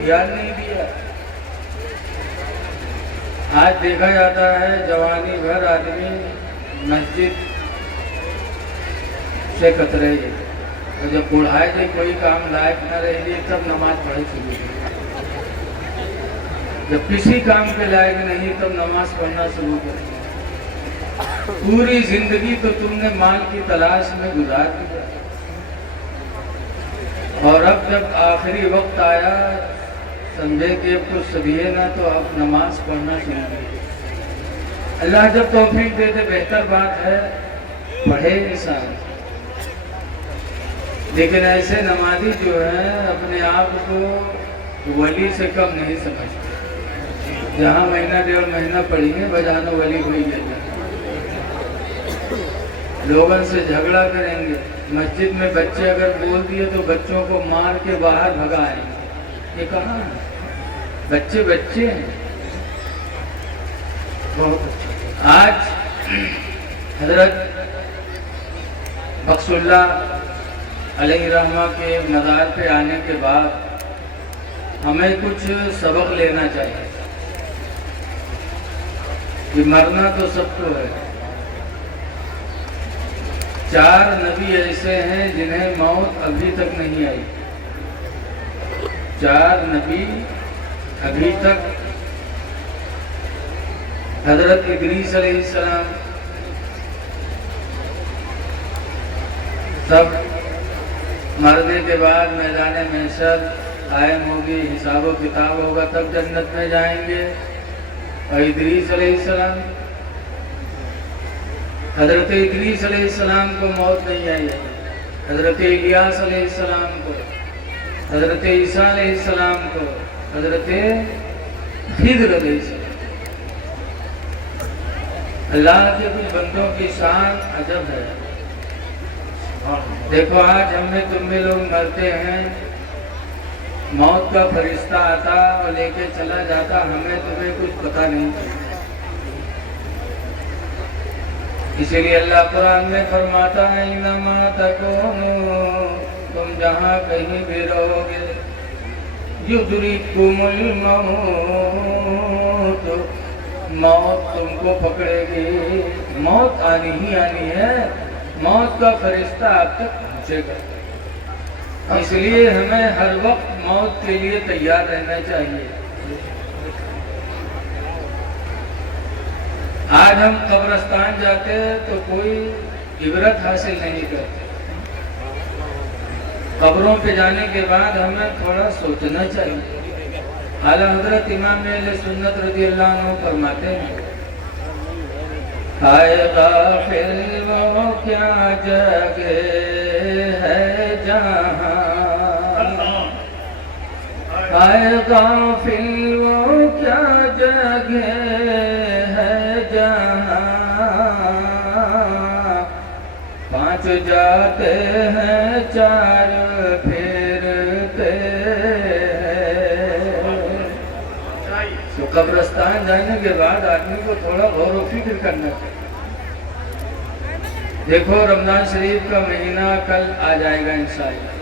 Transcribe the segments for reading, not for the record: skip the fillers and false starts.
دھیان نہیں دیا۔ آج دیکھا جاتا ہے جوانی بھر آدمی مسجد سے کترے گی، اور جب بڑھائے گی کوئی کام لائق نہ رہے گی تب نماز پڑھے شروع کی، جب کسی کام کے لائق نہیں تب نماز پڑھنا شروع کرے۔ پوری زندگی تو تم نے مال کی تلاش میں گزار دیا، اور اب جب آخری وقت آیا سمجھے کہ اب کچھ سبھیے نہ تو اب نماز پڑھنا شروع کی۔ اللہ جب توفیق دے دے بہتر بات ہے، پڑھے انسان، لیکن ایسے نمازی جو ہیں اپنے آپ کو ولی سے کم نہیں سمجھتے۔ جہاں مہینہ ڈیڑھ مہینہ پڑھی ہے بجانا ولی ہوئی گیا، لوگوں سے جھگڑا کریں گے، مسجد میں بچے اگر بول دیے تو بچوں کو مار کے باہر بھگائیں گے۔ یہ کہاں ہے؟ بچے بچے ہیں۔ آج حضرت بخش اللہ علیہ رحمہ کے مزار پہ آنے کے بعد ہمیں کچھ سبق لینا چاہیے کہ مرنا تو سب کو ہے۔ 4 نبی ایسے ہیں جنہیں موت ابھی تک نہیں آئی، 4 نبی ابھی تک۔ حضرت ادریس علیہ السلام سب مرنے کے بعد میدان محشر قائم ہوگی، حساب و کتاب ہوگا، تب جنت میں جائیں گے۔ اور ادریس علیہ السلام، حضرت ادریس علیہ السلام کو موت نہیں آئی، حضرت الیاس علیہ السلام کو، حضرت عیسیٰ علیہ السلام کو، حضرت خضر علیہ السلام۔ اللہ کے کچھ بندوں کی شان عجب ہے۔ دیکھو آج ہم میں تم میں لوگ مرتے ہیں، موت کا فرشتہ آتا اور لے کے چلا جاتا، ہمیں تمہیں کچھ پتہ نہیں چلتا۔ اسی لیے اللہ قرآن میں فرماتا ہے انما تکونوا، تم جہاں کہیں بھی رہو گے، یدرککم الموت، موت تم کو پکڑے گی، موت آنی ہی آنی ہے، موت کا فرشتہ آپ تک پہنچے گا۔ اس لیے ہمیں ہر وقت موت کے لیے تیار رہنا چاہیے۔ آج ہم قبرستان جاتے ہیں تو کوئی عبرت حاصل نہیں کرتے، قبروں پہ جانے کے بعد ہمیں تھوڑا سوچنا چاہیے۔ اعلیٰ حضرت امام اہل سنت رضی اللہ عنہ فرماتے ہیں، ہائے غافل وہ کیا جگہ ہے جہاں، ہائے غافل وہ کیا جگہ ہے جہاں، 5 جاتے ہیں 4 پھرتے ہیں۔ تو قبرستان جانے کے بعد آدمی کو تھوڑا غور و فکر کرنا چاہیے۔ دیکھو رمضان شریف کا مہینہ کل آ جائے گا انشاءاللہ۔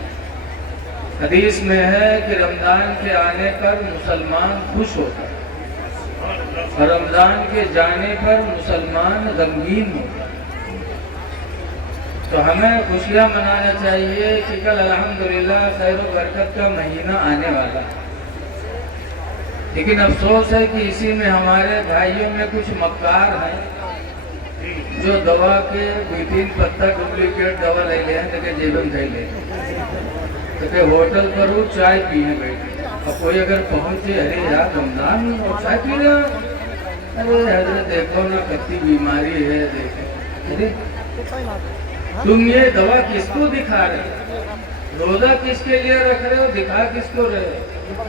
حدیث میں ہے کہ رمضان کے آنے پر مسلمان خوش ہوتا ہے، اور رمضان کے جانے پر مسلمان غمگین ہوتا ہے۔ تو ہمیں خوشیاں منانا چاہیے کہ کل الحمدللہ خیر و برکت کا مہینہ آنے والا ہے۔ لیکن افسوس ہے کہ اسی میں ہمارے بھائیوں میں کچھ مکار ہیں جو دوا کے 2-3 پتہ ڈپلیکیٹ دوا لے لے ہیں لیکن جیبن دے لے کہ ہوٹل پر وہ چائے پینے بیٹھے، اور کوئی اگر پہنچے ارے یار رمضان اور چائے پی رہے ہیں، ارے حضرت دیکھو نا کتنی بیماری ہے، دیکھیں تم یہ دوا کس کو دکھا رہے، روزہ کس کے لیے رکھ رہے ہو، دکھا کس کو رہے ہو۔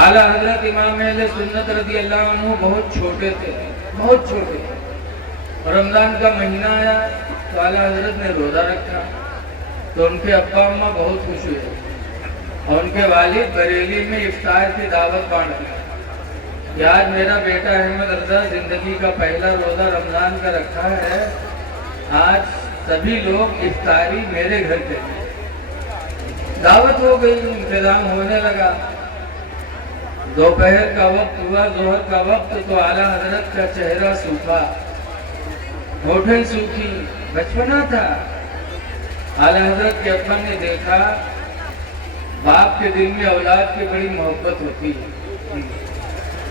اعلیٰ حضرت امام اہل سنت رضی اللہ عنہ بہت چھوٹے تھے، بہت چھوٹے، اور رمضان کا مہینہ آیا تو اعلیٰ حضرت نے روزہ رکھا، تو ان کے ابا اماں بہت خوش ہوئے، اور ان کے والد بریلی میں افطار کی دعوت بانٹ دی کہ آج میرا بیٹا احمد رضا زندگی کا پہلا روزہ رمضان کا رکھا ہے، آج سبھی لوگ افطاری میرے گھر پہ۔ دعوت ہو گئی، انتظام ہونے لگا۔ دوپہر کا وقت ہوا، ظہر کا وقت، تو اعلیٰ حضرت کا چہرہ سوکھا، ہونٹیں سوکھی، بچپنا تھا۔ اعلیٰ حضرت کے ابا نے دیکھا، باپ کے دل میں اولاد کی بڑی محبت ہوتی ہے،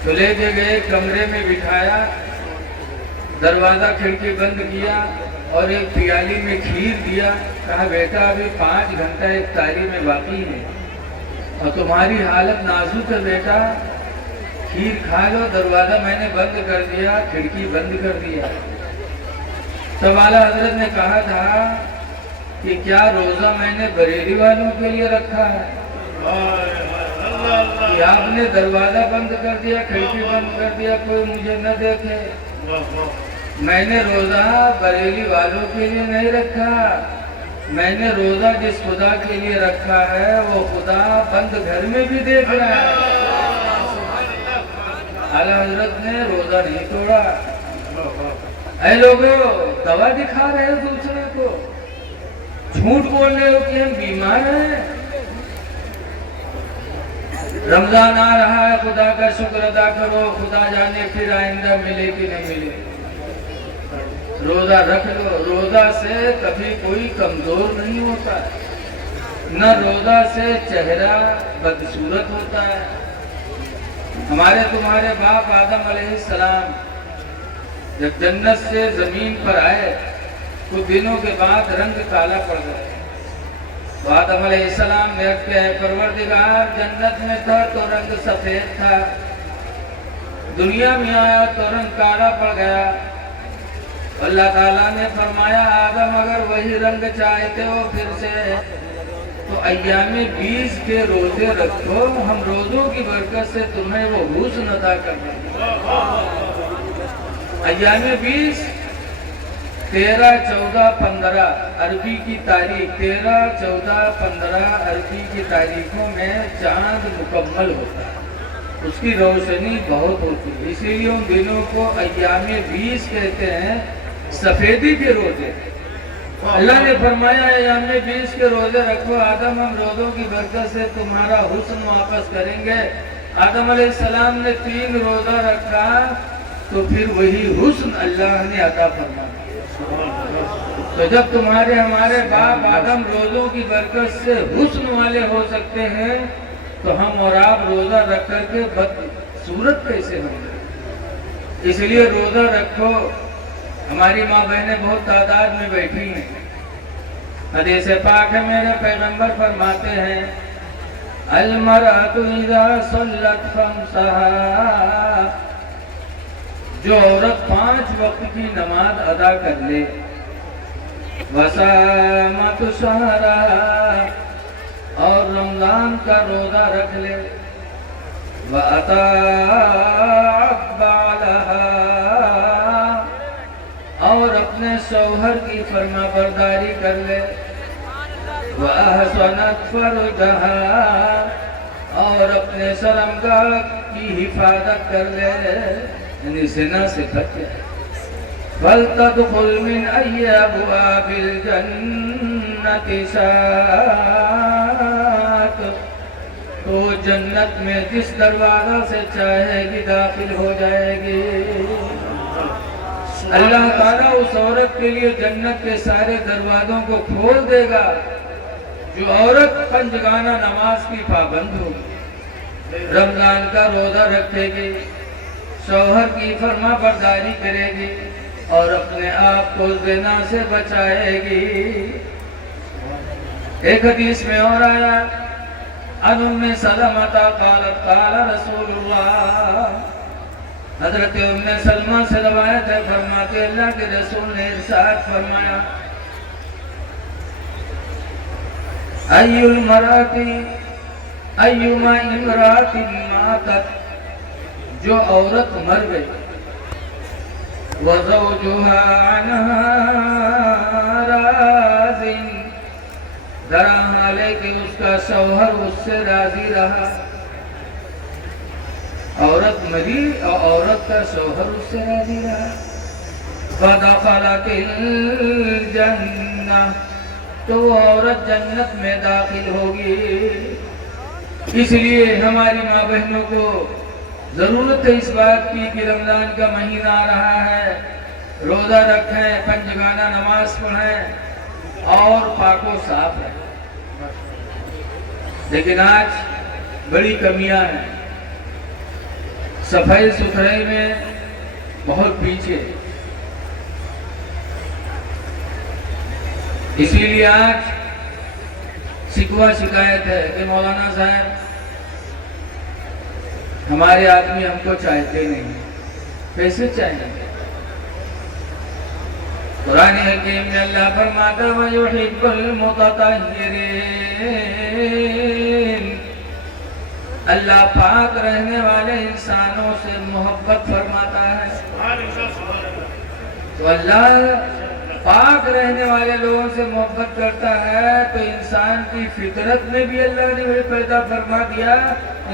تو لے کے گئے، کمرے میں بٹھایا، دروازہ کھڑکی بند کیا اور ایک پیالی میں کھیر دیا، کہا بیٹا ابھی 5 گھنٹہ افطاری میں باقی ہے اور تمہاری حالت نازک ہے بیٹا، کھیر کھا لو۔ دروازہ میں نے بند کر دیا، کھڑکی بند کر دیا۔ تب اعلیٰ حضرت نے کہا تھا کہ کیا روزہ میں نے بریلی والوں کے لیے رکھا ہے کہ آپ نے دروازہ بند کر دیا، کھڑکی بند کر دیا، کوئی مجھے نہ دیکھے؟ میں نے روزہ بریلی والوں کے لیے نہیں رکھا، میں نے روزہ جس خدا کے لیے رکھا ہے وہ خدا بند گھر میں بھی دیکھ رہا ہے۔ اعلیٰ حضرت نے روزہ نہیں توڑا۔ اے لوگوں، دوا دکھا رہے ہو دوسرے کو، جھوٹ بول رہے ہو کہ ہم بیمار ہیں۔ رمضان آ رہا ہے، خدا کا شکر ادا کرو، خدا جانے پھر آئندہ ملے کہ نہیں ملے۔ روزہ رکھ لو، روزہ سے کبھی کوئی کمزور نہیں ہوتا ہے، نہ روزہ سے چہرہ بدصورت ہوتا ہے۔ ہمارے تمہارے باپ آدم علیہ السلام جب جنت سے زمین پر آئے کچھ دنوں کے بعد رنگ کالا پڑ گیا، تو آدم علیہ السلام نے عرض کیا، پروردگار جنت میں تھا تو رنگ سفید تھا، دنیا میں آیا تو رنگ کالا پڑ گیا۔ اللہ تعالیٰ نے فرمایا آدم اگر وہی رنگ چاہتے ہو پھر سے تو ایام 20 کے روزے رکھو، ہم روزوں کی برکت سے تمہیں وہ حسن عطا کر دیں گے۔ ایام 20 13، 14، 15 عربی کی تاریخ، 13، 14، 15 عربی کی تاریخوں میں چاند مکمل ہوتا ہے، اس کی روشنی بہت ہوتی ہے، اسی لیے ان دنوں کو ایام 20 کہتے ہیں، سفیدی کے روزے۔ اللہ نے فرمایا ایام 20 کے روزے رکھو آدم، ہم روزوں کی برکت سے تمہارا حسن واپس کریں گے۔ آدم علیہ السلام نے 3 روزہ رکھا تو پھر وہی حسن اللہ نے عطا فرمایا۔ تو جب تمہارے ہمارے باپ آدم روزوں کی برکت سے حسن والے ہو سکتے ہیں تو ہم اور آپ روزہ رکھ کر کے بدصورت کیسے ہوں گے؟ اس لیے روزہ رکھو۔ ہماری ماں بہنیں بہت تعداد میں بیٹھی ہیں، حدیث پاک ہے، میرے پیغمبر فرماتے ہیں المرأۃ اذا صلت خمسہا، جو عورت 5 وقت کی نماز ادا کر لے، وصامت شہرہا، اور رمضان کا روزہ رکھ لے، وَأَطَاعَتْ بَعْلَهَا، اور اپنے شوہر کی فرما برداری کر لے، وَأَحْسَنَتْ فَرْجَهَا، اور اپنے شرمگاہ کی حفاظت کر لے، یعنی زنا سے بچ جائے، فَلْتَدْخُلْ مِنْ أَيِّ أَبْوَابِ الْجَنَّةِ شَاءَتْ، تو جنت میں جس دروازہ سے چاہے گی داخل ہو جائے گی۔ اللہ تعالیٰ اس عورت کے لیے جنت کے سارے دروازوں کو کھول دے گا جو عورت پنجگانہ نماز کی پابند ہوگی، رمضان کا روزہ رکھے گی، شوہر کی فرما برداری کرے گی اور اپنے آپ کو زنا سے بچائے گی۔ ایک حدیث میں اور آیا، عن ام سلمہ قالت قال رسول اللہ، حضرت ام سلمہ سے روایت ہے، فرماتے اللہ کے رسول نے ارشاد فرمایا، ایما امرات ماتت، جو عورت مر گئی، وزوجها عنها راض، درا حالے کہ اس کا شوہر اس سے راضی رہا، عورت مری اور عورت کا شوہر اس سے راضی رہا، فدخلت الجنہ، تو وہ عورت جنت میں داخل ہوگی۔ اس لیے ہماری ماں بہنوں کو ضرورت ہے اس بات کی کہ رمضان کا مہینہ آ رہا ہے، روزہ رکھیں، پنجگانہ نماز پڑھیں اور پاک و صاف رہیں۔ لیکن آج بڑی کمیاں ہیں، صفائی ستھرائی میں بہت پیچھے۔ اسی لیے آج شکوہ شکایت ہے کہ مولانا صاحب ہمارے آدمی ہم کو چاہتے نہیں، کیسے چاہیں گے؟ قرآن حکیم میں اللہ فرماتا ہے وَيُحِبُّ الْمُتَطَهِّرِينَ، اللہ پاک رہنے والے انسانوں سے محبت فرماتا ہے۔ تو اللہ پاک رہنے والے لوگوں سے محبت کرتا ہے، تو انسان کی فطرت میں بھی اللہ نے پیدا فرما دیا،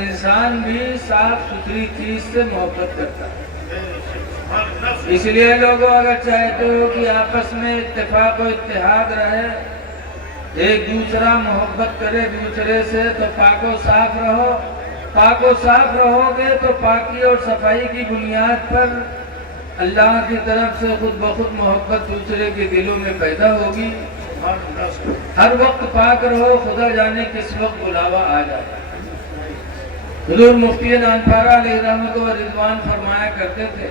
انسان بھی صاف ستھری چیز سے محبت کرتا ہے۔ اس لیے لوگوں اگر چاہتے ہو کہ آپس میں اتفاق و اتحاد رہے، ایک دوسرا محبت کرے دوسرے سے، تو پاک و صاف رہو۔ پاک و صاف رہو گے تو پاکی اور صفائی کی بنیاد پر اللہ کی طرف سے خود بخود محبت دوسرے کے دلوں میں پیدا ہوگی۔ ہر وقت پاک رہو، خدا جانے کس وقت بلاوا آ جائے۔ حضور مفتی نانپارہ علیہ رحمت و رضوان فرمایا کرتے تھے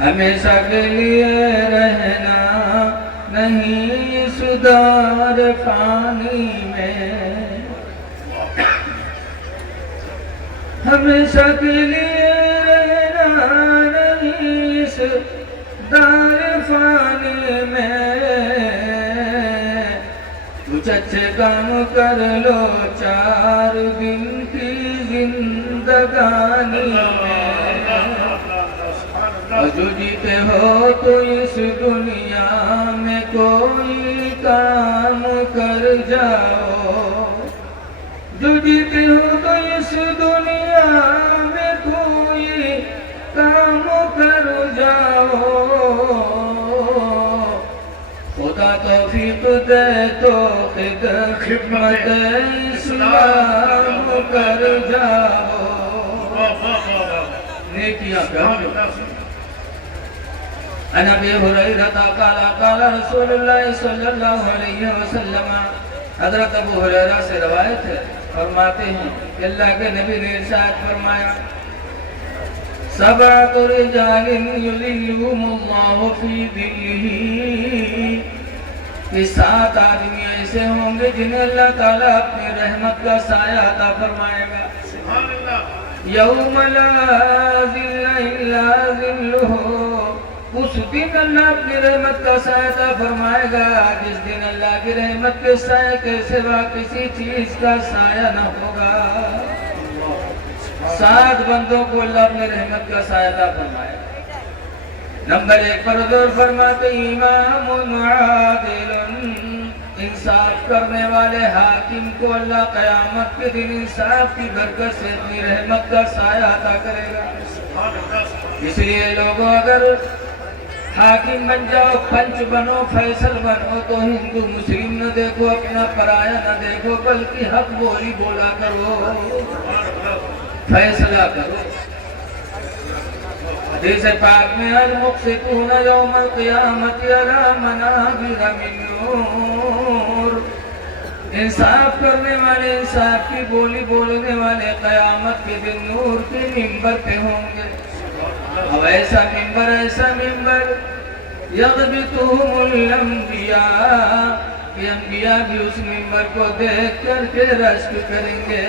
ہمیشہ کے لیے رہنا نہیں سدار فانی میں، ہمیشہ کے لیے رہنا نہیں سدار فانی میں، کچھ اچھے کام کر لو 4 دن کی زندگانی میں، اور جو جیتے ہو تو اس دنیا میں کوئی کام کر جاؤ، جو جیتے ہو تو اس دنیا میں کوئی کام کر جاؤ، خدا توفیق دے تو خدمت اسلام کر جاؤ، نیکیاں کرو۔ عن ابی ہریرہ قال قال رسول اللہ صلی اللہ علیہ وسلم، حضرت ابو ہریرہ سے روایت ہے، فرماتے ہیں کہ اللہ کے نبی نے ارشاد فرمایا 7 رجال یظلهم اللہ فی ظلہ، کہ 7 آدمی ایسے ہوں گے جنہیں اللہ تعالیٰ اپنی رحمت کا سایہ عطا فرمائے گا، یوم لا ظل الا ظلہ، اس دن اللہ اپنی رحمت کا سایہ عطا فرمائے گا جس دن اللہ کی رحمت کے سایہ کے سوا کسی چیز کا سایہ نہ ہوگا۔ 7 بندوں کو اللہ اپنے رحمت کا سایہ عطا فرمائے گا۔ نمبر 1 پر حضور فرماتے امام عادل، انصاف کرنے والے حاکم کو اللہ قیامت کے دن انصاف کی برکت سے اپنی رحمت کا سایہ عطا کرے گا۔ اس لیے لوگوں اگر حاکم بن جاؤ، پنچ بنو، فیصل بنو، تو ہندو مسلم نہ دیکھو، اپنا پرایا نہ دیکھو، بلکہ حق بولی بولا کرو، فیصلہ کرو۔ حدیث پاک میں المقسطون یوم القیامت علی منابر من نور، انصاف کرنے والے، انصاف کی بولی بولنے والے قیامت کے دن نور کے منبر پہ ہوں گے۔ اب ایسا ممبر یغبطہم الانبیاء، کہ انبیاء بھی اس ممبر کو دیکھ کر کے رشک کریں گے۔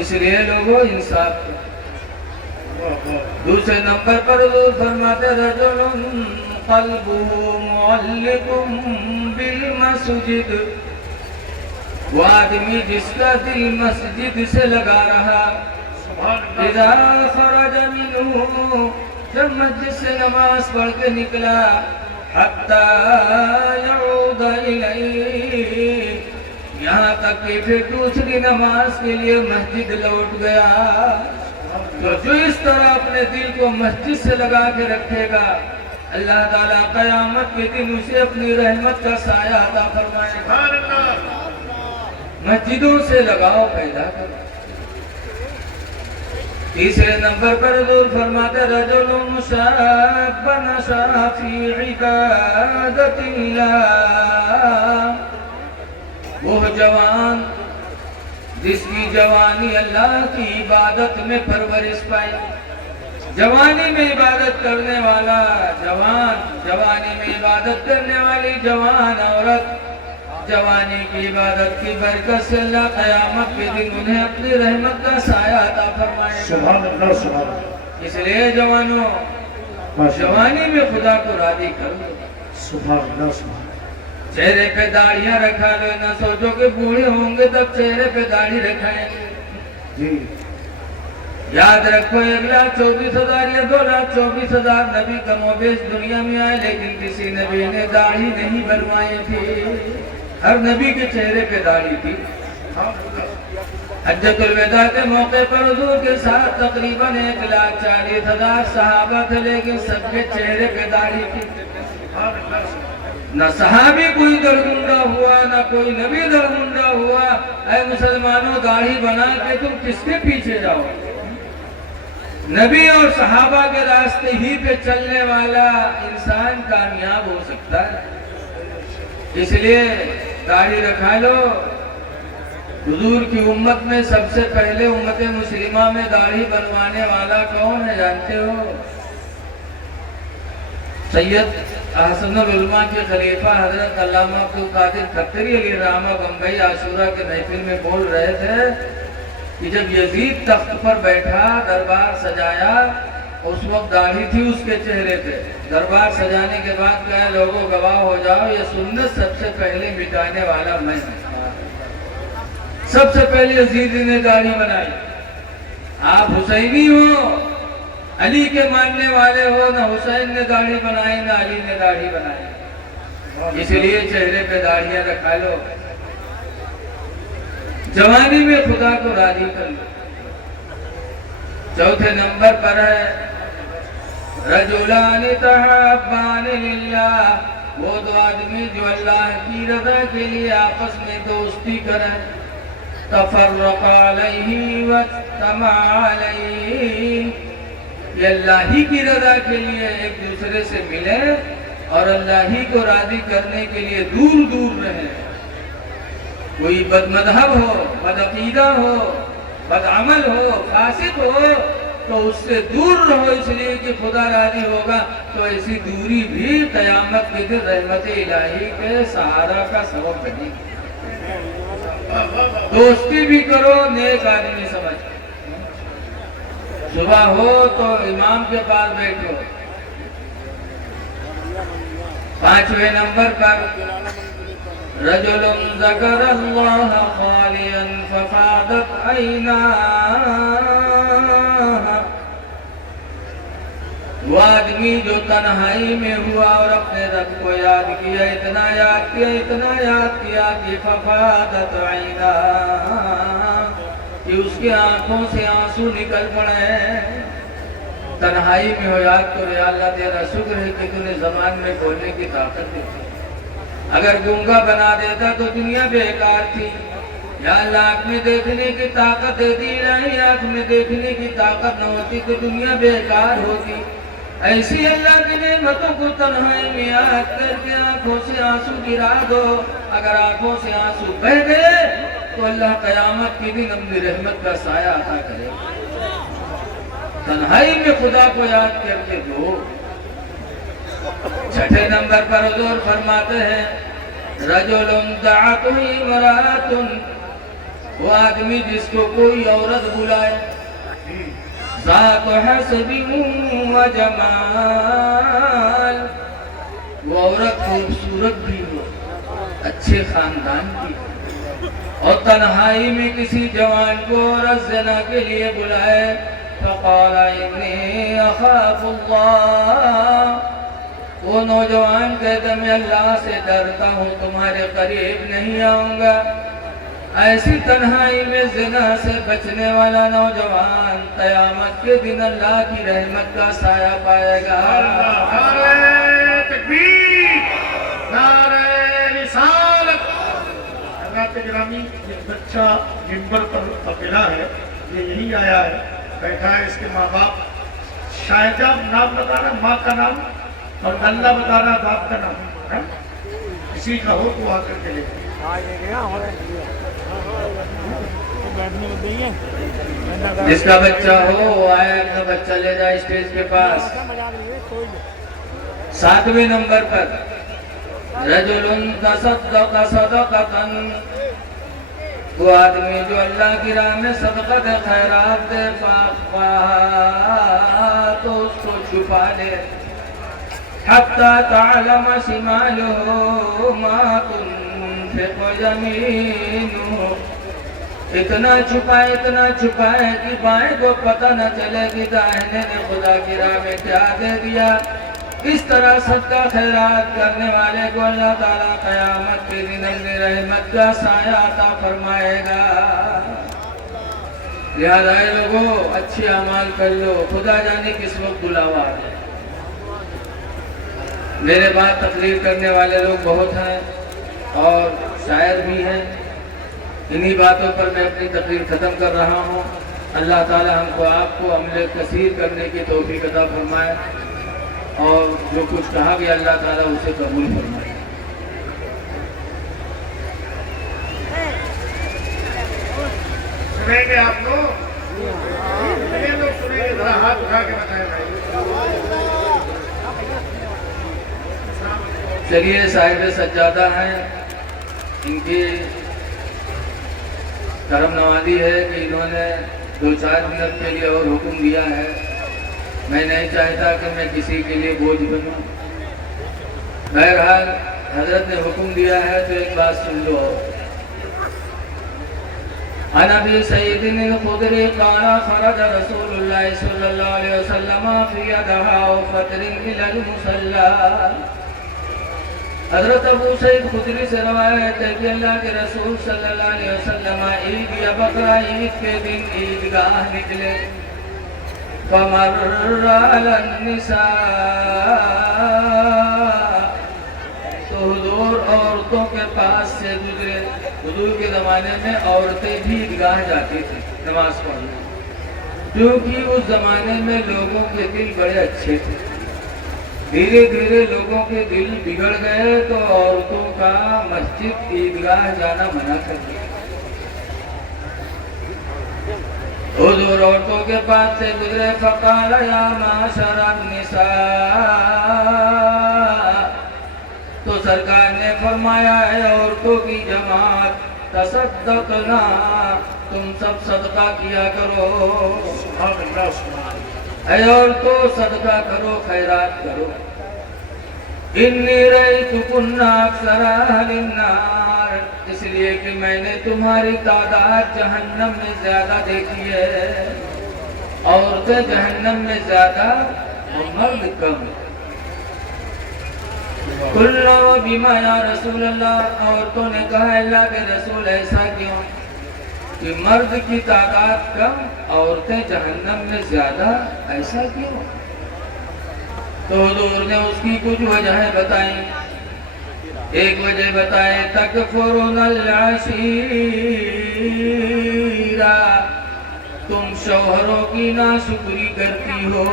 اس لیے لوگوں انصاف کریں۔ دوسرے نمبر پر حضور فرماتے رجل قلبہ معلق بالمسجد، وہ آدمی جس کا دل مسجد سے لگا رہا، اذا خرج منہ، جب مسجد سے نماز پڑھ کے نکلا، حتی یعود الیہ، یہاں تک کہ پھر دوسری نماز کے لیے مسجد لوٹ گیا۔ تو جو اس طرح اپنے دل کو مسجد سے لگا کے رکھے گا، اللہ تعالیٰ قیامت کے دن اسے اپنی رحمت کا سایہ عطا فرمائے گا۔ مسجدوں سے لگاؤ پیدا کرو۔ تیسرے نمبر پر حضور فرماتے رجل شاب نشأ فی عبادت اللہ، وہ جوان جس کی جوانی اللہ کی عبادت میں پرورش پائی۔ جوانی میں عبادت کرنے والا جوان، جوانی میں عبادت کرنے والی جوان عورت، جوانی کی عبادت کی برکت سے اللہ قیامت کے دن انہیں اپنی رحمت کا سایہ عطا فرمائے گا۔ سبحان اللہ سبحان اللہ۔ اس لیے جوانوں جوانی میں خدا کو راضی کرو۔ سبحان اللہ سبحان اللہ۔ چہرے پہ داڑھیاں رکھا لو، نہ سوچو کہ بوڑھے ہوں گے تب چہرے پہ داڑھی رکھائیں گے۔ جی یاد رکھو 1,24,000 یا 2,24,000 نبی کم و بیش دنیا میں آئے، لیکن کسی نبی نے داڑھی نہیں بنوائی تھی۔ ہر نبی کے چہرے پہ داڑھی تھی۔ حجۃ الوداع کے موقع پر حضور کے ساتھ تقریباً 1,40,000 صحابہ تھے، لیکن سب کے چہرے پہ داڑھی تھی۔ نہ صحابی کوئی درگنڈا ہوا، نہ کوئی نبی درگنڈا ہوا۔ اے مسلمانوں، داڑھی بنا کے تم کس کے پیچھے جاؤ؟ نبی اور صحابہ کے راستے ہی پہ چلنے والا انسان کامیاب ہو سکتا ہے۔ اس لیے داڑھی رکھا لو۔ حضور کی امت میں سب سے پہلے امت مسلمہ میں داڑھی بنوانے والا کون ہے جانتے ہو؟ سید احسن العلماء کے خلیفہ حضرت علامہ عبدالقادر کھتری علیہ الرحمہ بمبئی عاشورہ کے محفل میں بول رہے تھے کہ جب یزید تخت پر بیٹھا، دربار سجایا، اس وقت داڑھی تھی اس کے چہرے پہ۔ دربار سجانے کے بعد کہا لوگوں گواہ ہو جاؤ، یہ سنت سب سے پہلے مٹانے والا میں ہوں۔ سب سے پہلے یزید نے داڑھی بنائی۔ آپ حسینی ہو، علی کے ماننے والے ہو، نہ حسین نے داڑھی بنائی نہ علی نے داڑھی بنائی۔ اس لیے چہرے پہ داڑھیاں رکھا لو۔ جوانی میں خدا کو راضی کر لو۔ چوتھے نمبر پر ہے رجلان تحابان للہ، وہ دو آدمی جو اللہ کی رضا کے لیے آپس میں دوستی کریں۔ تفرق علیہ واجتمع علیہ، یہ اللہ ہی کی رضا کے لیے ایک دوسرے سے ملے اور اللہ ہی کو راضی کرنے کے لیے دور دور رہیں۔ کوئی بد مذہب ہو، بد عقیدہ ہو، بد عمل ہو، فاسق ہو تو اس سے دور رہو، اس لیے کہ خدا راضی ہوگا۔ تو ایسی دوری بھی قیامت کے دن رحمت الہی کے سہارا کا سبب بنے گی۔ دوستی بھی کرو نیک آدمی سمجھ۔ صبح ہو تو امام کے پاس بیٹھو۔ پانچویں نمبر پر رجل ذکر اللہ خالیا ففاضت عیناہ، وہ آدمی جو تنہائی میں ہوا اور اپنے رب کو یاد کیا، اتنا یاد کیا، اتنا یاد کیا کہ ففاضت عیناہ، کہ اس کے آنکھوں سے آنسو نکل پڑے۔ تنہائی میں ہو یاد کرو، یا اللہ تیرا شکر ہے کہ تو نے زبان میں بولنے کی طاقت دی تھی۔ اگر گونگا بنا دیتا تو دنیا بیکار تھی۔ یا اللہ آنکھ میں دیکھنے کی طاقت دے دی، الہی آنکھ میں دیکھنے کی طاقت نہ ہوتی تو دنیا بیکار ہوتی۔ ایسی اللہ کی نعمتوں کو تنہائی میں یاد کر کے آنکھوں سے آنسو گرا دو۔ اگر آنکھوں سے آنسو بہہ گئے تو اللہ قیامت کے دن اپنی رحمت کا سایہ عطا کرے۔ تنہائی میں خدا کو یاد کر کے دو۔ چھٹے نمبر پر حضور فرماتے ہیں رجل دعته امرأة، وہ آدمی جس کو کوئی عورت بلائے، ذات حسب و جمال، وہ عورت خوبصورت بھی ہو، اچھے خاندان کی، اور تنہائی میں کسی جوان کو عورت زنا کے لیے بلائے، فقال انی اخاف اللہ، وہ نوجوان کہتا میں اللہ سے ڈرتا ہوں، تمہارے قریب نہیں آؤں گا۔ ایسی تنہائی میں زنا سے بچنے والا نوجوان قیامت کے دن اللہ کی رحمت کا سایہ پائے گا۔ حضرات گرامی، یہ بچہ منبر پر ملا ہے، یہ یہی آیا ہے، بیٹھا ہے، اس کے ماں باپ شاہجہاں نام بتانا ماں کا نام اور اللہ بتانا باپ کا نام، کسی کا ہو تو آ کر کے لے جس کا بچہ ہو وہ آئے، اپنا بچہ لے جائے اسٹیج کے پاس۔ 7ویں نمبر پر رجل تصدق صدقۃ، وہ آدمی جو اللہ کی راہ میں صدقہ دے، خیرات دے، فاخفاها، تو اس کو چھپا لے، حتی تعلم شمالہ ما تنفق یمینہ، اتنا چھپائے کہ بائیں کو پتہ نہ چلے کہ داہنے نے خدا کی راہ میں کیا دے دیا۔ اس طرح صدقہ خیرات کرنے والے کو اللہ تعالیٰ قیامت کے دن اپنی رحمت کا سایہ عطا فرمائے گا۔ لہذا اے لوگوں، اچھے اعمال کر لو، خدا جانے کس وقت بلاوا آ جائے۔ میرے بعد تقریر کرنے والے لوگ بہت ہیں اور شاعر بھی ہیں، انہی باتوں پر میں اپنی تقریر ختم کر رہا ہوں۔ اللہ تعالیٰ ہم کو آپ کو عمل کثیر کرنے کی توفیق عطا فرمائے، اور جو کچھ کہا گیا اللہ تعالیٰ اسے قبول فرمائے۔ سنیں گے آپ لوگ؟ کتنے لوگ سنیں گے؟ ذرا ہاتھ اٹھا کے بتائیں بھائی۔ چلیے، صاحب سجادہ ہیں، ان کی کرم نوازی ہے کہ انہوں نے 2-4 منٹ کے لیے اور حکم دیا ہے۔ میں نہیں چاہتا کہ میں کسی کے لیے بوجھ بنوں، بہرحال حضرت نے حکم دیا ہے تو ایک بات سن لو۔ عن ابی سعید الخدری قال خرج رسول اللہ صلی اللہ علیہ وسلم فی دہاء فطر الی المصلی۔ حضرت ابو سعید خدری سے روایت ہے کہ اللہ کے رسول صلی اللہ علیہ وسلم عید یا بقرہ عید کے دن عیدگاہ نکلے، فمر علی النساء، تو حضور عورتوں کے پاس سے گزرے۔ حضور کے زمانے میں عورتیں بھی عیدگاہ جاتی تھی نماز پڑھنے، کیونکہ اس زمانے میں لوگوں کے دل بڑے اچھے تھے۔ دھیرے دھیرے لوگوں کے دل بگڑ گئے تو عورتوں کا مسجد عیدگاہ جانا منع کر دیا۔ حضور عورتوں کے پاس سے گزرے، فقال یا معاشر النساء، تو سرکار نے فرمایا ہے عورتوں کی جماعت، تصدقنا، تم سب صدقہ کیا کرو۔ سبحان اللہ، سبحان اللہ۔ اے عورتوں، صدقہ کرو، خیرات کرو۔ انی رأیتکن اکثر اہل النار، اس لیے کہ میں نے تمہاری تعداد جہنم میں زیادہ دیکھی ہے، عورتیں جہنم میں زیادہ اور مرد کم۔ قلنا وبما یا رسول اللہ، عورتوں نے کہا اللہ کے رسول ایسا کیوں کہ مرد کی تعداد کم، عورتیں جہنم میں زیادہ، ایسا کیوں؟ تو حضور نے اس کی کچھ وجہیں بتائیں۔ ایک وجہ بتائے، تکفرن العشیرہ، تم شوہروں کی ناشکری کرتی ہو،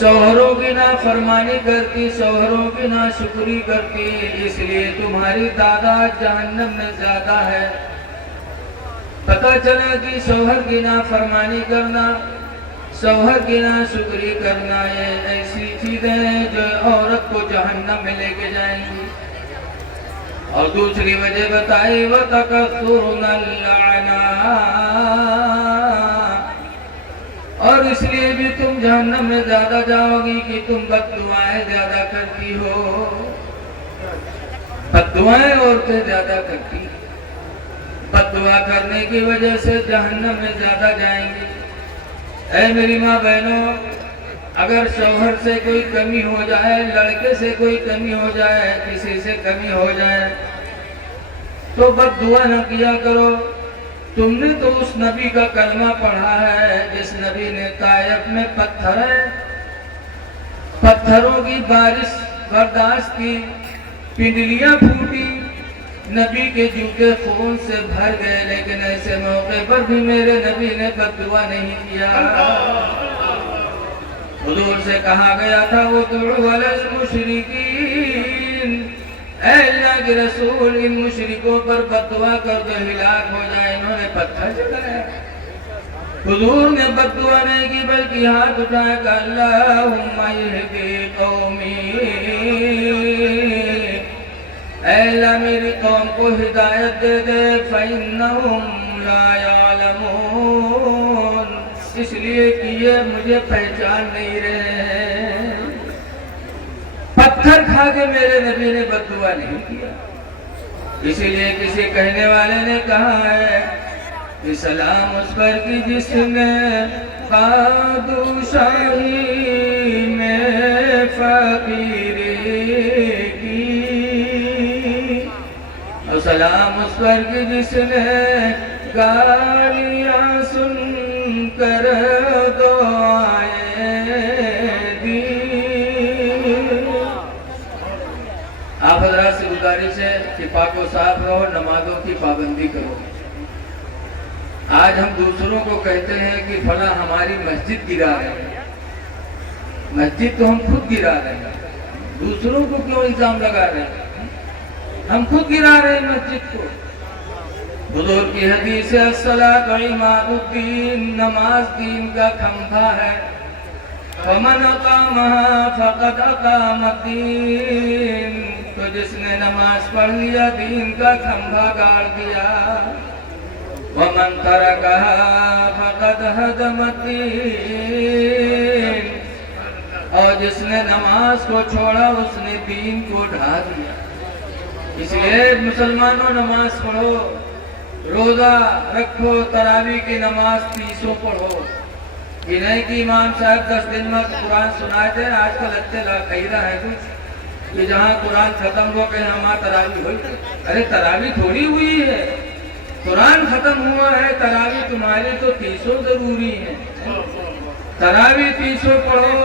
شوہروں کی نافرمانی کرتی، شوہروں کی ناشکری کرتی، اس لیے تمہاری تعداد جہنم میں زیادہ ہے۔ پتہ چلا کہ شوہر کی نافرمانی کرنا، شوہر کی ناشکری کرنا، یہ ایسی چیزیں ہیں جو عورت کو جہنم میں لے کے جائیں گی۔ اور دوسری وجہ بتائی، وَتَكَثُّرُنَ اللَّعْنَا، اور اس لیے بھی تم جہنم میں زیادہ جاؤ گی کہ تم بد دعائیں زیادہ کرتی ہو۔ بد دعائیں عورتیں زیادہ کرتی، بد دعا کرنے کی وجہ سے جہنم میں زیادہ جائیں گی۔ اے میری ماں بہنوں، اگر شوہر سے کوئی کمی ہو جائے، لڑکے سے کوئی کمی ہو جائے، کسی سے کمی ہو جائے تو بد دعا نہ کیا کرو۔ تم نے تو اس نبی کا کلمہ پڑھا ہے جس نبی نے طائف میں پتھروں کی بارش برداشت کی، پنڈلیاں پھوٹی، نبی کے جوتے خون سے بھر گئے، لیکن ایسے موقع پر بھی میرے نبی نے بد دعا نہیں کیا۔ حضور سے کہا گیا تھا وَادْعُوا عَلَى الْمُشْرِكِينَ، اے اللہ کے رسول ان مشرکوں پر بد دعا کر دو ہلاک ہو جائے۔ انہوں نے پتھر جلایا، حضور نے بد دعا نہیں کی بلکہ ہاتھ اٹھایا کہ اللہم اہدی قومی، اے اللہ میری قوم کو ہدایت دے دے، فَإِنَّهُمْ لَا يَعْلَمُونَ، اس لیے کہ یہ مجھے پہچان نہیں رہے ہیں۔ پتھر کھا کے میرے نبی نے بد دعا نہیں کیا۔ اسی لیے کسی کہنے والے نے کہا ہے کہ سلام اس پر کی جس نے بادشاہی میں فقیری کی، اور سلام اس پر کی جس نے گالیاں سن کر دعائیں دی۔ آپ حضرات سے گزارش ہے کہ پاک و صاف رہو، نمازوں کی پابندی کرو۔ آج ہم دوسروں کو کہتے ہیں کہ فلاں ہماری مسجد گرا رہے ہیں، مسجد تو ہم خود گرا رہے ہیں، دوسروں کو کیوں الزام لگا رہے ہیں؟ ہم خود گرا رہے ہیں مسجد کو۔ حضور کی حدیث ہے الصلاۃ عماد الدین، نماز دین کا کھمبا ہے، ومن اقامها فقد اقام الدین، تو جس نے نماز پڑھ لیا دین کا کھمبا گاڑ دیا۔ ومن ترکها فقد هدم الدین، اور جس نے نماز کو چھوڑا اس نے دین کو ڈھا دیا۔ اس لیے مسلمانوں نماز پڑھو، روزہ رکھو، تراویح کی نماز 30 پڑھو۔ یہ نہیں کہ امام صاحب 10 دن میں قرآن سنائے تھے، آج کل اچھے قیدہ ہے کچھ کہ جہاں قرآن ختم ہو کہ ہمارا تراویح ہوئی۔ ارے تراویح تھوڑی ہوئی ہے، قرآن ختم ہوا ہے، تراویح تمہاری تو 30 ضروری ہے۔ تراویح 30 پڑھو،